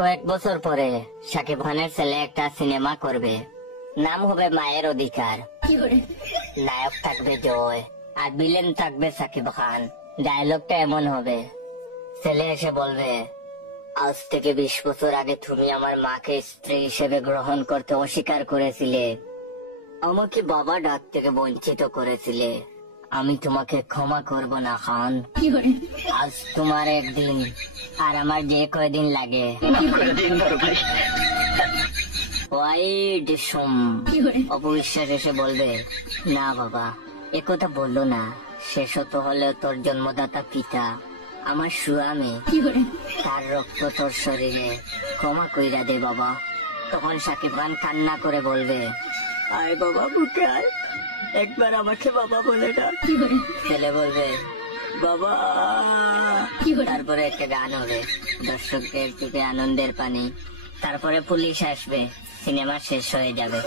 কয়েক বছর পরে শাকিব খানের ছেলে একটা সিনেমা করবে, নাম হবে মায়ের অধিকার। নায়ক থাকবে জয় আর ভিলেন থাকবে শাকিব খান। ডায়লগটা এমন হবে, ছেলে এসে বলবে, আজ থেকে 20 বছর আগে তুমি আমার মাকে স্ত্রী হিসেবে গ্রহণ করতে অস্বীকার করেছিলে, আমাকে বাবা ডাক থেকে বঞ্চিত করেছিলে, আমি তোমাকে ক্ষমা করব না খান। আজ তোমার একদিন আর আমার যে কয়দিন লাগে। অপবিশ্বাস এসে বলবে, না বাবা একথা বললো না, শেষ তো হলেও তোর জন্মদাতা পিতা আমার স্বামী, তার রক্ত তোর শরীরে, ক্ষমা কইরা দে বাবা। তখন শাকিব খান কান্না করে বলবে, আয় বাবা বুকে আয়, একবার আমাকে বাবা বলে ডাক। ছেলে বলবে, বাবা। তারপরে একটা গান হবে, দর্শকদের চোখে আনন্দের পানি। তারপরে পুলিশ আসবে, সিনেমা শেষ হয়ে যাবে।